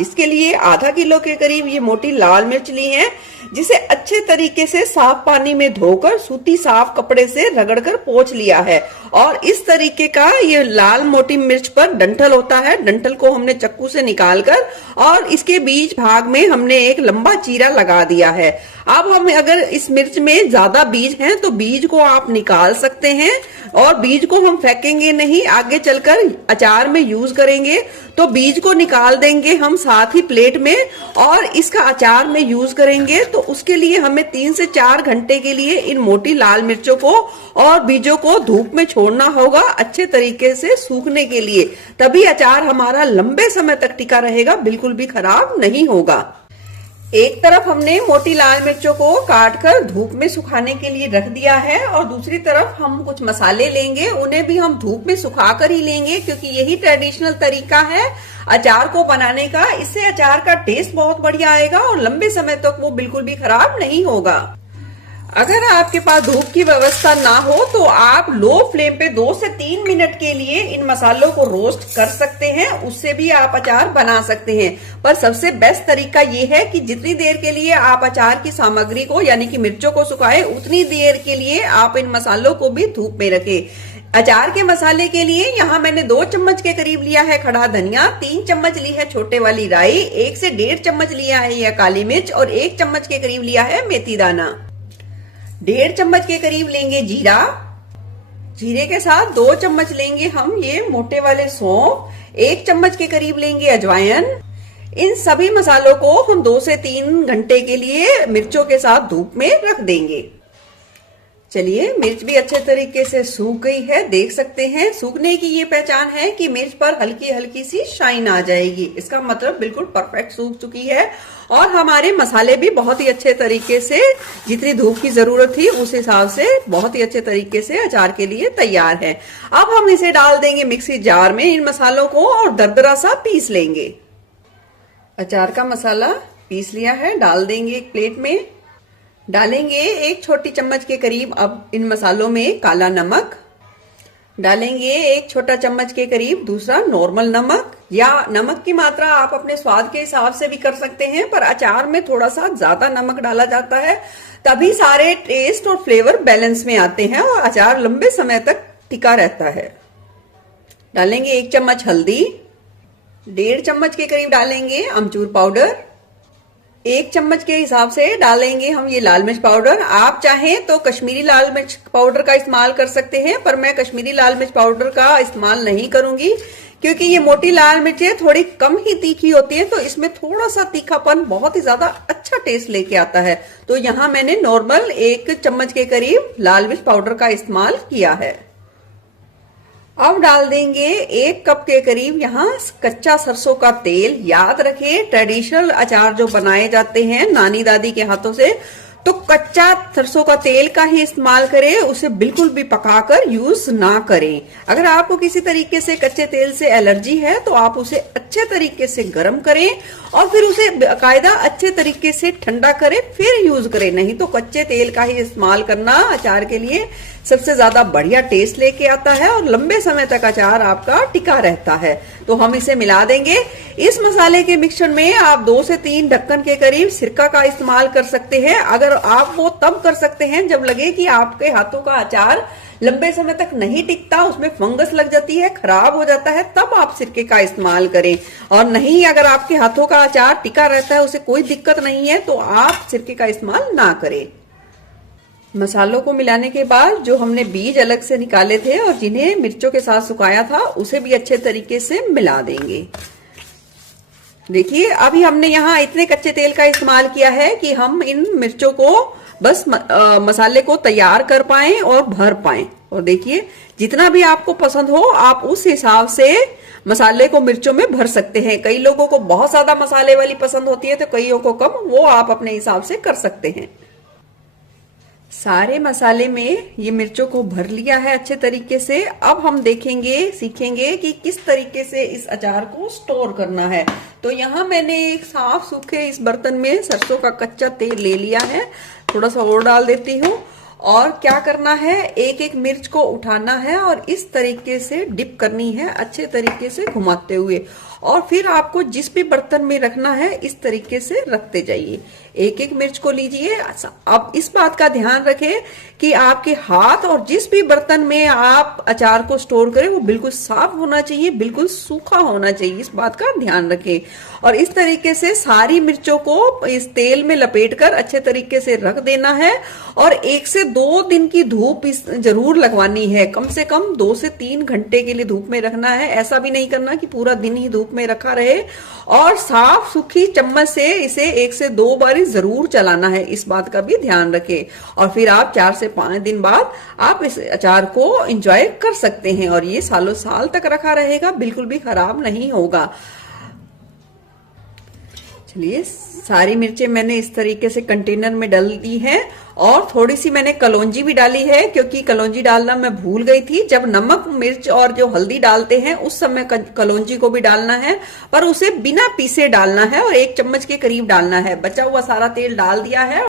इसके लिए आधा किलो के करीब ये मोटी लाल मिर्च ली है, जिसे अच्छे तरीके से साफ पानी में धोकर सूती साफ कपड़े से रगड़कर पोंछ लिया है। और इस तरीके का ये लाल मोटी मिर्च पर डंठल होता है, डंठल को हमने चक्कू से निकालकर और इसके बीच भाग में हमने एक लंबा चीरा लगा दिया है। अब हम अगर इस मिर्च में ज्यादा बीज हैं तो बीज को आप निकाल सकते हैं, और बीज को हम फेंकेंगे नहीं, आगे चलकर अचार में यूज करेंगे तो बीज को निकाल देंगे हम साथ ही प्लेट में, और इसका अचार में यूज करेंगे। तो उसके लिए हमें 3 से 4 घंटे के लिए इन मोटी लाल मिर्चों को और बीजों को धूप में छोड़ना होगा अच्छे तरीके से सूखने के लिए, तभी अचार हमारा लंबे समय तक टिका रहेगा, बिल्कुल भी खराब नहीं होगा। एक तरफ हमने मोटी लाल मिर्चों को काटकर धूप में सुखाने के लिए रख दिया है, और दूसरी तरफ हम कुछ मसाले लेंगे, उन्हें भी हम धूप में सुखाकर ही लेंगे, क्योंकि यही ट्रेडिशनल तरीका है अचार को बनाने का। इससे अचार का टेस्ट बहुत बढ़िया आएगा और लंबे समय तक वो बिल्कुल भी खराब नहीं होगा। अगर आपके पास धूप की व्यवस्था ना हो तो आप लो फ्लेम पे 2 से 3 मिनट के लिए इन मसालों को रोस्ट कर सकते हैं, उससे भी आप अचार बना सकते हैं। पर सबसे बेस्ट तरीका ये है कि जितनी देर के लिए आप अचार की सामग्री को यानी कि मिर्चों को सुखाएं, उतनी देर के लिए आप इन मसालों को भी धूप में रखें। अचार के मसाले के लिए यहाँ मैंने 2 चम्मच के करीब लिया है खड़ा धनिया, 3 चम्मच ली है छोटे वाली राई, 1 से 1.5 चम्मच लिया है यह काली मिर्च, और 1 चम्मच के करीब लिया है मेथी दाना। 1.5 चम्मच के करीब लेंगे जीरा, जीरे के साथ 2 चम्मच लेंगे हम ये मोटे वाले सौंफ, 1 चम्मच के करीब लेंगे अजवाइन। इन सभी मसालों को हम 2 से 3 घंटे के लिए मिर्चों के साथ धूप में रख देंगे। चलिए, मिर्च भी अच्छे तरीके से सूख गई है, देख सकते हैं। सूखने की ये पहचान है कि मिर्च पर हल्की हल्की सी शाइन आ जाएगी, इसका मतलब बिल्कुल परफेक्ट सूख चुकी है। और हमारे मसाले भी बहुत ही अच्छे तरीके से, जितनी धूप की जरूरत थी उस हिसाब से बहुत ही अच्छे तरीके से अचार के लिए तैयार है। अब हम इसे डाल देंगे मिक्सी जार में इन मसालों को, और दरदरा सा पीस लेंगे। अचार का मसाला पीस लिया है, डाल देंगे एक प्लेट में। डालेंगे 1 छोटी चम्मच के करीब अब इन मसालों में काला नमक, डालेंगे 1 छोटा चम्मच के करीब दूसरा नॉर्मल नमक, या नमक की मात्रा आप अपने स्वाद के हिसाब से भी कर सकते हैं, पर अचार में थोड़ा सा ज्यादा नमक डाला जाता है, तभी सारे टेस्ट और फ्लेवर बैलेंस में आते हैं और अचार लंबे समय तक टिका रहता है। डालेंगे 1 चम्मच हल्दी, 1.5 चम्मच के करीब डालेंगे अमचूर पाउडर, 1 चम्मच के हिसाब से डालेंगे हम ये लाल मिर्च पाउडर। आप चाहें तो कश्मीरी लाल मिर्च पाउडर का इस्तेमाल कर सकते हैं, पर मैं कश्मीरी लाल मिर्च पाउडर का इस्तेमाल नहीं करूंगी, क्योंकि ये मोटी लाल मिर्चें थोड़ी कम ही तीखी होती है, तो इसमें थोड़ा सा तीखापन बहुत ही ज्यादा अच्छा टेस्ट लेके आता है। तो यहाँ मैंने नॉर्मल 1 चम्मच के करीब लाल मिर्च पाउडर का इस्तेमाल किया है। अब डाल देंगे 1 कप के करीब यहाँ कच्चा सरसों का तेल। याद रखें, ट्रेडिशनल अचार जो बनाए जाते हैं नानी दादी के हाथों से, तो कच्चा सरसों का तेल का ही इस्तेमाल करें, उसे बिल्कुल भी पकाकर यूज ना करें। अगर आपको किसी तरीके से कच्चे तेल से एलर्जी है तो आप उसे अच्छे तरीके से गर्म करें और फिर उसे बाकायदा अच्छे तरीके से ठंडा करें, फिर यूज करें। नहीं तो कच्चे तेल का ही इस्तेमाल करना अचार के लिए सबसे ज्यादा बढ़िया टेस्ट लेके आता है और लंबे समय तक अचार आपका टिका रहता है। तो हम इसे मिला देंगे। इस मसाले के मिक्सचर में आप 2 से 3 ढक्कन के करीब सिरका का इस्तेमाल कर सकते हैं। अगर आप वो तब कर सकते हैं जब लगे कि आपके हाथों का अचार लंबे समय तक नहीं टिकता, उसमें फंगस लग जाती है, खराब हो जाता है, तब आप सिरके का इस्तेमाल करें। और नहीं, अगर आपके हाथों का अचार टिका रहता है, उसे कोई दिक्कत नहीं है, तो आप सिरके का इस्तेमाल ना करें। मसालों को मिलाने के बाद जो हमने बीज अलग से निकाले थे और जिन्हें मिर्चों के साथ सुखाया था, उसे भी अच्छे तरीके से मिला देंगे। देखिए, अभी हमने यहाँ इतने कच्चे तेल का इस्तेमाल किया है कि हम इन मिर्चों को बस मसाले को तैयार कर पाएं और भर पाएं। और देखिए, जितना भी आपको पसंद हो आप उस हिसाब से मसाले को मिर्चों में भर सकते हैं। कई लोगों को बहुत ज्यादा मसाले वाली पसंद होती है, तो कईयों को कम, वो आप अपने हिसाब से कर सकते हैं। सारे मसाले में ये मिर्चों को भर लिया है अच्छे तरीके से। अब हम देखेंगे, सीखेंगे कि किस तरीके से इस अचार को स्टोर करना है। तो यहाँ मैंने एक साफ सूखे इस बर्तन में सरसों का कच्चा तेल ले लिया है, थोड़ा सा और डाल देती हूँ। और क्या करना है, एक एक मिर्च को उठाना है और इस तरीके से डिप करनी है अच्छे तरीके से घुमाते हुए। और फिर आपको जिस भी बर्तन में रखना है इस तरीके से रखते जाइए। एक एक मिर्च को लीजिए। अब इस बात का ध्यान रखें कि आपके हाथ और जिस भी बर्तन में आप अचार को स्टोर करें वो बिल्कुल साफ होना चाहिए, बिल्कुल सूखा होना चाहिए, इस बात का ध्यान रखें। और इस तरीके से सारी मिर्चों को इस तेल में लपेटकर अच्छे तरीके से रख देना है। और 1 से 2 दिन की धूप जरूर लगवानी है, कम से कम 2 से 3 घंटे के लिए धूप में रखना है। ऐसा भी नहीं करना कि पूरा दिन ही धूप में रखा रहे। और साफ सूखी चम्मच से इसे 1 से 2 बार जरूर चलाना है, इस बात का भी ध्यान रखें। और फिर आप 4 से 5 दिन बाद आप इस अचार को एंजॉय कर सकते हैं और ये सालों साल तक रखा रहेगा, बिल्कुल भी खराब नहीं होगा। चलिए, सारी मिर्चें मैंने इस तरीके से कंटेनर में डाल दी हैं और थोड़ी सी मैंने कलौंजी भी डाली है, क्योंकि कलौंजी डालना मैं भूल गई थी। जब नमक मिर्च और जो हल्दी डालते हैं उस समय कलौंजी को भी डालना है, पर उसे बिना पीसे डालना है और 1 चम्मच के करीब डालना है। बचा हुआ सारा तेल डाल दिया है